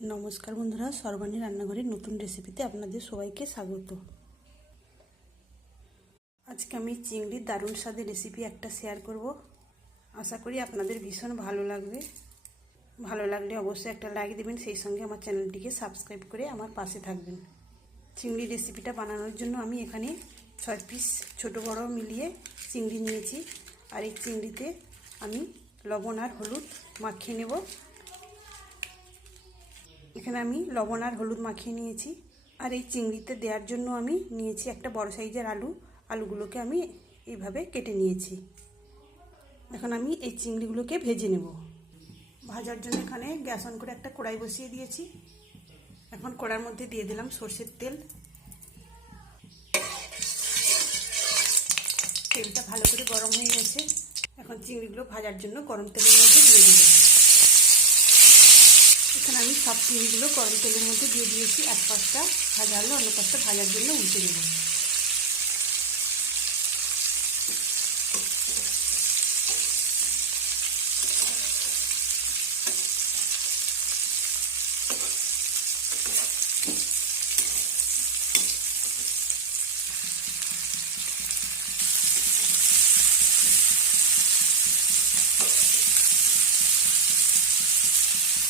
নমস্কার বন্ধুরা, সর্বাণী রান্নাঘরের নতুন রেসিপিতে আপনাদের সবাইকে স্বাগত। আজকে আমি চিংড়ির দারুণ স্বাদের রেসিপি একটা শেয়ার করব। আশা করি আপনাদের ভীষণ ভালো লাগবে। ভালো লাগলে অবশ্যই একটা লাইক দেবেন, সেই সঙ্গে আমার চ্যানেলটিকে সাবস্ক্রাইব করে আমার পাশে থাকবেন। চিংড়ি রেসিপিটা বানানোর জন্য আমি এখানে ছয় পিস ছোটো বড় মিলিয়ে চিংড়ি নিয়েছি। আর এই চিংড়িতে আমি লবণ আর হলুদ মাখিয়ে নেব। এখানে আমি লবণ আর হলুদ মাখিয়ে নিয়েছি। আর এই চিংড়িতে দেওয়ার জন্য আমি নিয়েছি একটা বড় সাইজের আলু। আলুগুলোকে আমি এইভাবে কেটে নিয়েছি। এখন আমি এই চিংড়িগুলোকে ভেজে নেব। ভাজার জন্য এখানে গ্যাস অন করে একটা কড়াই বসিয়ে দিয়েছি। এখন কড়ার মধ্যে দিয়ে দিলাম সর্ষের তেল। তেলটা ভালো করে গরম হয়ে গেছে। এখন চিংড়িগুলো ভাজার জন্য গরম তেলের মধ্যে দিয়ে দেবো। এখানে আমি সব চিংড়িগুলো গরম তেলের মধ্যে দিয়ে দিয়েছি। এক পাশটা ভাজা হলো অন্য পাশটা ভাজার জন্য উল্টে দেবো।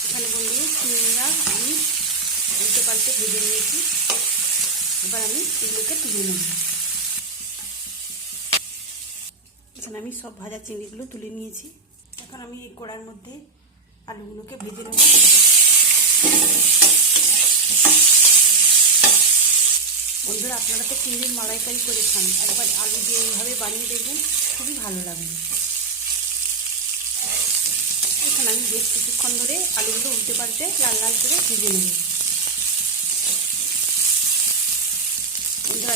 এখানে বন্ধু চিংড়িরা আমি উল্টে পাল্টে ভেজে নিয়েছি। এবার আমি এগুলোকে তুলে নেব। এখানে আমি সব ভাজা চিংড়িগুলো তুলে নিয়েছি। এখন আমি এই কড়ার মধ্যে আলুগুলোকে ভেজে নেব। বন্ধুরা, আপনারা তো চিংড়ির মালাইকারি করে খান। একবার আলু দিয়ে এইভাবে বানিয়ে দেখবেন, খুবই ভালো লাগবে। এখন আমি বেশ কিছুক্ষণ ধরে আলুগুলো উল্টে পাল্টে লাল লাল করে ভেজে নেব।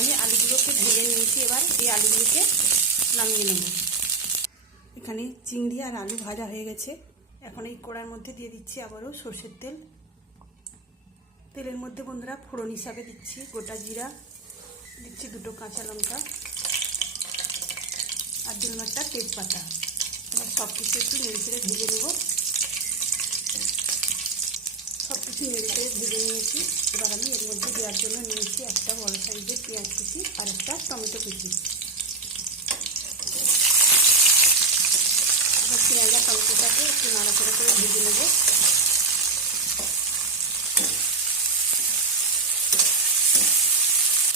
আমি আলুগুলোকে ভেজে নিয়েছি, এবার এই আলুগুলোকে নামিয়ে নেব। এখানে চিংড়ি আর আলু ভাজা হয়ে গেছে। এখন এই কড়ার মধ্যে দিয়ে দিচ্ছি আবারও সর্ষের তেল। তেলের মধ্যে বন্ধুরা ফোড়ন হিসাবে দিচ্ছি, গোটা জিরা, দিচ্ছি দুটো কাঁচা লঙ্কা আর দিলাম একটা তেজপাতা। এবার সব কিছু একটু নেড়ে চেড়ে ভেজে নেব। সব কিছু নেড়ে চেড়ে ভেজে নিয়েছি। এবার আমি এর মধ্যে দেওয়ার জন্য নিয়েছি একটা বড় সাইজের পেঁয়াজ কুচি আর একটা টমেটো কুচি। এবার পেঁয়াজ টমেটোটাকে একটু নাড়াচাড়া করে ভেজে নেব।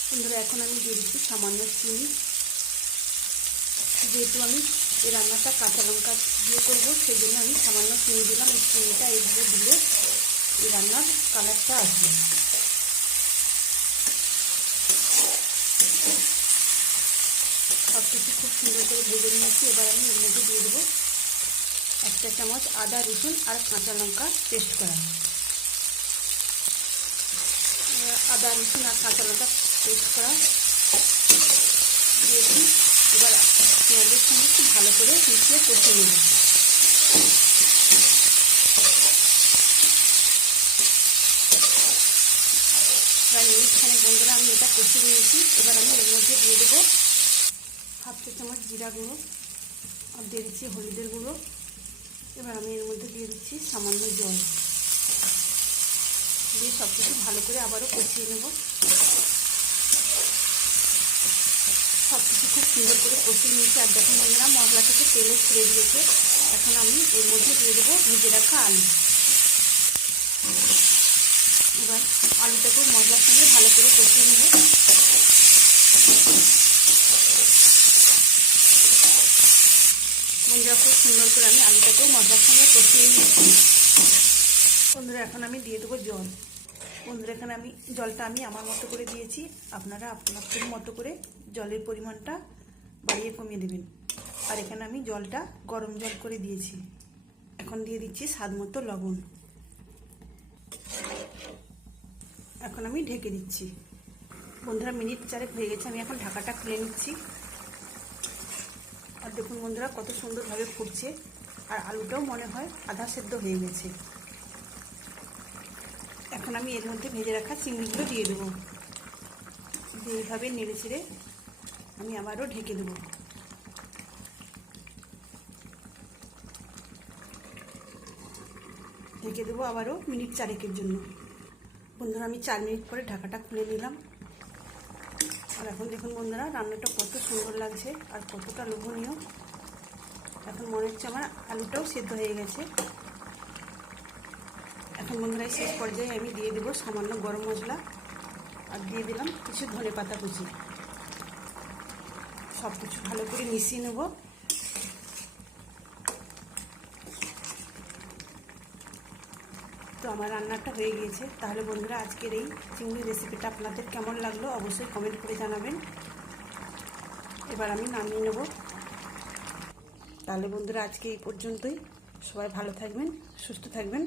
বন্ধুরা, এখন আমি দিয়ে দিচ্ছি সামান্য চিনি। যেহেতু আমি এই রান্নাটা কাঁচা লঙ্কা দিয়ে করব সেই জন্য আমি সামান্য চিনি দিলাম। এই চিনিটা এইভাবে দিলে এই রান্নার কালারটা আসবে। সব কিছু খুব সুন্দর করে ভেজে নিয়েছি। এবার আমি এর মধ্যে দিয়ে দেবো একটা চামচ আদা, রসুন আর কাঁচা লঙ্কা পেস্ট করা। আদা, রসুন আর কাঁচা লঙ্কা পেস্ট করা। দিয়েছি। এবার পেঁয়াজের সঙ্গে খুব ভালো করে মিশিয়ে কষে নেব প্রায় মিনিটখানে বন্ধুরা আমি এটা কষে নিয়েছি এবার আমি এর মধ্যে দিয়ে দেবো হাফ চা চামচ জিরা গুঁড়ো আর দিয়ে দিচ্ছি হলুদের গুঁড়ো। এবার আমি এর মধ্যে দিয়ে দিচ্ছি সামান্য জল। দিয়ে সব কিছু ভালো করে আবারও কষিয়ে নেব সব কিছু খুব সুন্দর করে কষিয়ে নিয়েছি আর দেখুন বন্ধুরা, মশলা থেকে তেলে ছেড়ে দিয়েছে। এখন আমি এর মধ্যে দিয়ে দেবো ভেজে রাখা আলু। এবার আলুটাকে মশলার সঙ্গে ভালো করে কষিয়ে নেব। বন্ধুরা, খুব সুন্দর করে আমি আলুটাকেও মশলার সঙ্গে কষিয়ে নিয়েছি। বন্ধুরা, এখন আমি দিয়ে দেবো জল। বন্ধুরা, এখানে আমি জলটা আমি আমার মতো করে দিয়েছি। আপনারা আপনাদের মতো করে জলের পরিমাণটা বাড়িয়ে কমিয়ে দেবেন। আর এখানে আমি জলটা গরম জল করে দিয়েছি। এখন দিয়ে দিচ্ছি স্বাদ মতো লবণ। এখন আমি ঢেকে দিচ্ছি। বন্ধুরা, মিনিট চারেক হয়ে গেছে, আমি এখন ঢাকাটা খুলে নিচ্ছি। আর দেখুন বন্ধুরা, কত সুন্দরভাবে ফুটছে। আর আলুটাও মনে হয় আধা সেদ্ধ হয়ে গেছে। এখন আমি এর মধ্যে ভেজে রাখা চিংড়িগুলো দিয়ে দেবো। এইভাবে নেড়ে ছেড়ে আমি আবারও ঢেকে দেবো। ঢেকে দেবো আবারও মিনিট চারেকের জন্য। বন্ধুরা, আমি চার মিনিট পরে ঢাকাটা খুলে নিলাম। আর এখন দেখুন বন্ধুরা, রান্নাটা কত সুন্দর লাগছে আর কতটা লোভনীয়। এখন মনে হচ্ছে আমার আলুটাও সেদ্ধ হয়ে গেছে। এখন বন্ধুরা শেষ পর্যায়ে আমি দিয়ে দেবো সামান্য গরম মশলা। আর দিয়ে দিলাম কিছু ধনে পাতা কুচি। সব কিছু ভালো করে মিশিয়ে নেব। তো আমার রান্নাটা হয়ে গিয়েছে। তাহলে বন্ধুরা, আজকের এই চিংড়ি রেসিপিটা আপনাদের কেমন লাগল অবশ্যই কমেন্ট করে জানাবেন। এবার আমি নামিয়ে নেব। তাহলে বন্ধুরা, আজকে এই পর্যন্তই। সবাই ভালো থাকবেন, সুস্থ থাকবেন।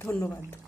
ধন্যবাদ।